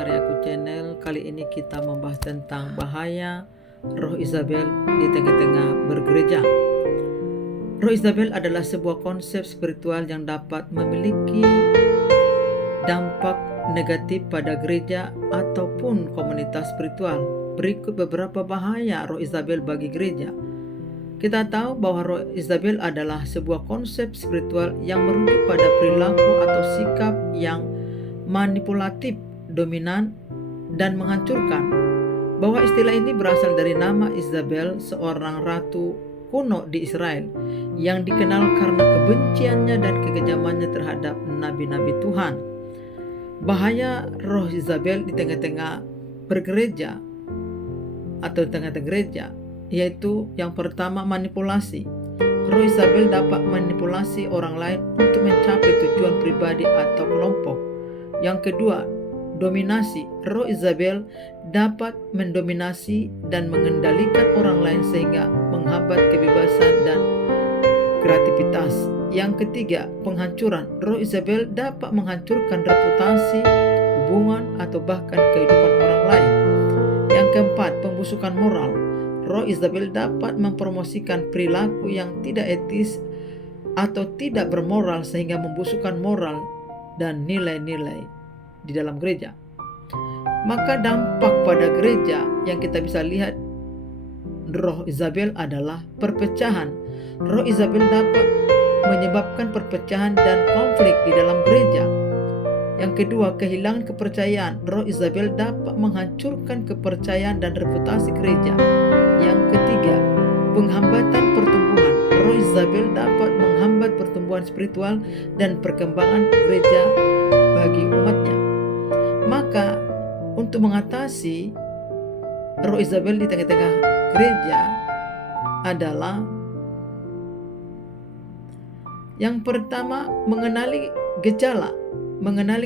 Karyaku Channel. Kali ini kita membahas tentang bahaya roh Isabel di tengah-tengah bergereja. Roh Isabel adalah sebuah konsep spiritual yang dapat memiliki dampak negatif pada gereja ataupun komunitas spiritual. Berikut beberapa bahaya roh Isabel bagi gereja. Kita tahu bahwa roh Isabel adalah sebuah konsep spiritual yang merujuk pada perilaku atau sikap yang manipulatif, dominan, dan menghancurkan. Bahwa istilah ini berasal dari nama Isabel, seorang ratu kuno di Israel yang dikenal karena kebenciannya dan kekejamannya terhadap nabi-nabi Tuhan. Bahaya roh Isabel di tengah-tengah bergereja atau di tengah-tengah gereja, yaitu yang pertama, manipulasi. Roh Isabel dapat manipulasi orang lain untuk mencapai tujuan pribadi atau kelompok. Yang kedua, dominasi. Roh Isabel dapat mendominasi dan mengendalikan orang lain sehingga menghambat kebebasan dan kreativitas. Yang ketiga, penghancuran. Roh Isabel dapat menghancurkan reputasi, hubungan, atau bahkan kehidupan orang lain. Yang keempat, pembusukan moral. Roh Isabel dapat mempromosikan perilaku yang tidak etis atau tidak bermoral sehingga membusukkan moral dan nilai-nilai di dalam gereja. Maka dampak pada gereja yang kita bisa lihat roh Isabel adalah perpecahan. Roh Isabel dapat menyebabkan perpecahan dan konflik di dalam gereja. Yang kedua, kehilangan kepercayaan. Roh Isabel dapat menghancurkan kepercayaan dan reputasi gereja. Yang ketiga, penghambatan pertumbuhan. Roh Isabel dapat menghambat pertumbuhan spiritual dan perkembangan gereja bagi umatnya. Maka untuk mengatasi roh Isabel di tengah-tengah gereja adalah yang pertama, mengenali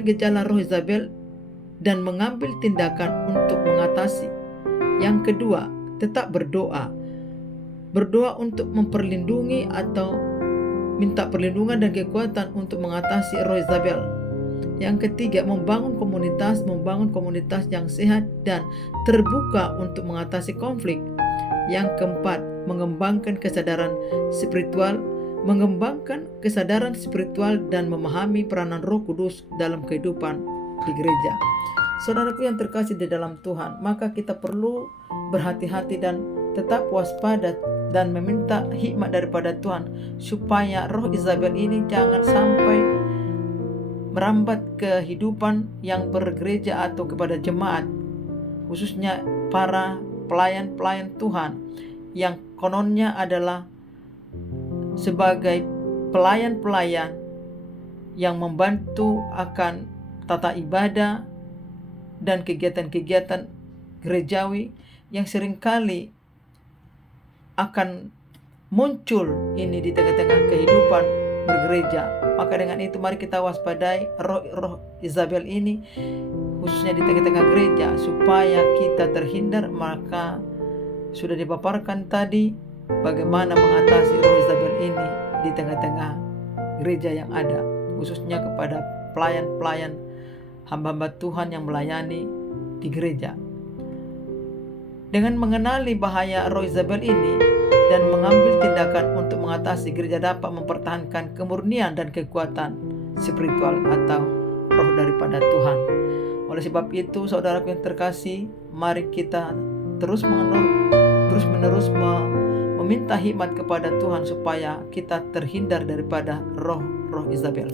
gejala roh Isabel dan mengambil tindakan untuk mengatasi. Yang kedua, tetap berdoa untuk memperlindungi atau minta perlindungan dan kekuatan untuk mengatasi roh Isabel. Yang ketiga, membangun komunitas yang sehat dan terbuka untuk mengatasi konflik. Yang keempat, mengembangkan kesadaran spiritual dan memahami peranan Roh Kudus dalam kehidupan di gereja. Saudaraku yang terkasih di dalam Tuhan, maka kita perlu berhati-hati dan tetap waspada dan meminta hikmat daripada Tuhan supaya roh Isabel ini jangan sampai merambat kehidupan yang bergereja atau kepada jemaat, khususnya para pelayan-pelayan Tuhan yang kononnya adalah sebagai pelayan-pelayan yang membantu akan tata ibadah dan kegiatan-kegiatan gerejawi yang seringkali akan muncul ini di tengah-tengah kehidupan bergereja. Maka dengan itu mari kita waspadai roh Isabel ini khususnya di tengah-tengah gereja supaya kita terhindar. Maka sudah dipaparkan tadi bagaimana mengatasi roh Isabel ini di tengah-tengah gereja yang ada, khususnya kepada pelayan-pelayan hamba-hamba Tuhan yang melayani di gereja. Dengan mengenali bahaya roh Isabel ini dan mengambil tindakan untuk mengatasi, gereja dapat mempertahankan kemurnian dan kekuatan spiritual atau roh daripada Tuhan. Oleh sebab itu, saudaraku yang terkasih, mari kita terus menerus meminta hikmat kepada Tuhan supaya kita terhindar daripada roh Isabel.